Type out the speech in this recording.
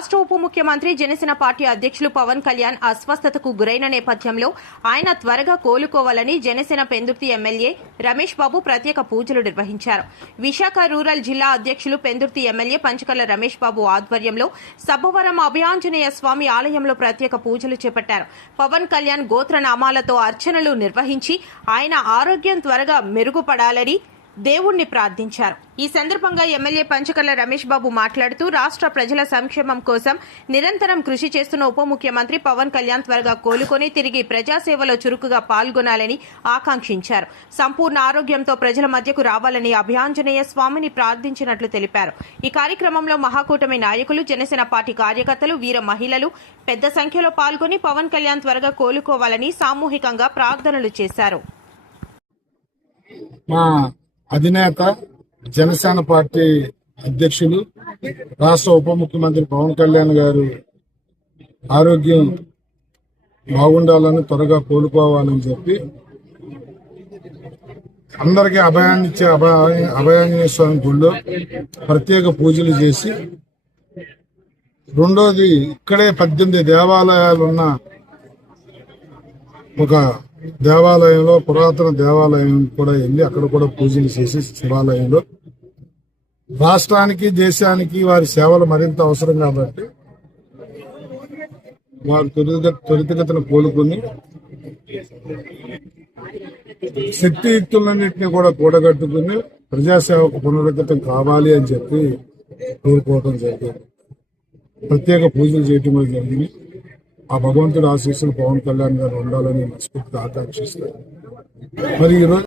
రాష్ట్ర ఉప ముఖ్యమంత్రి జనసేన పార్టీ అధ్యక్షులు పవన్ కళ్యాణ్ అస్వస్థతకు గురైన నేపథ్యంలో ఆయన త్వరగా కోలుకోవాలని జనసేన పెందుర్తి ఎమ్మెల్యే రమేష్ బాబు ప్రత్యేక పూజలు నిర్వహించారు. విశాఖ రూరల్ జిల్లా అధ్యక్షులు పెందుర్తి ఎమ్మెల్యే పంచకర్ల రమేష్ బాబు ఆధ్వర్యంలో సబ్బవరం అభయాంజనేయ స్వామి ఆలయంలో ప్రత్యేక పూజలు చేపట్టారు. పవన్ కళ్యాణ్ గోత్రనామాలతో అర్చనలు నిర్వహించి ఆయన ఆరోగ్యం త్వరగా మెరుగుపడాలని దేవుణ్ణి ప్రార్థించారు. ఈ సందర్భంగా ఎమ్మెల్యే పంచకర్ల రమేష్ బాబు మాట్లాడుతూ రాష్ట్ర ప్రజల సంక్షేమం కోసం నిరంతరం కృషి చేస్తున్న ఉప ముఖ్యమంత్రి పవన్ కళ్యాణ్ త్వరగా కోలుకొని తిరిగి ప్రజాసేవలో చురుకుగా పాల్గొనాలని ఆకాంక్షించారు. సంపూర్ణ ఆరోగ్యంతో ప్రజల మధ్యకు రావాలని అభయాంజనేయ స్వామిని ప్రార్థించినట్లు తెలిపారు. ఈ కార్యక్రమంలో మహాకూటమి నాయకులు, జనసేన పార్టీ కార్యకర్తలు, వీర మహిళలు పెద్ద సంఖ్యలో పాల్గొని పవన్ కళ్యాణ్ త్వరగా కోలుకోవాలని సామూహికంగా ప్రార్థనలు చేశారు. అధినేత జనసేన పార్టీ అధ్యక్షులు రాష్ట్ర ఉప ముఖ్యమంత్రి పవన్ కళ్యాణ్ గారు ఆరోగ్యం బాగుండాలని, త్వరగా కోలుకోవాలని చెప్పి అందరికీ అభయాన్నిచ్చే అభయాంజనేయ స్వామి గుళ్ళో ప్రత్యేక పూజలు చేసి, రెండోది ఇక్కడే 18 దేవాలయాలున్న ఒక దేవాలయంలో, పురాతన దేవాలయం కూడా వెళ్ళి అక్కడ కూడా పూజలు చేసి శివాలయంలో రాష్ట్రానికి, దేశానికి వారి సేవలు మరింత అవసరం కాబట్టి వారు త్వరితగతిన కోలుకుని శక్తియుక్తులన్నింటినీ కూడా కూడగట్టుకుని ప్రజాసేవకు పునరుద్ధతం కావాలి అని చెప్పి కోరుకోవడం జరిగింది. ప్రత్యేక పూజలు చేయటం కూడా జరిగింది. ఆ భగవంతుడి ఆశీస్సులు పవన్ కళ్యాణ్ గారు ఉండాలని మనస్ఫూర్తిగా ఆకాంక్షిస్తారు. మరి ఈరోజు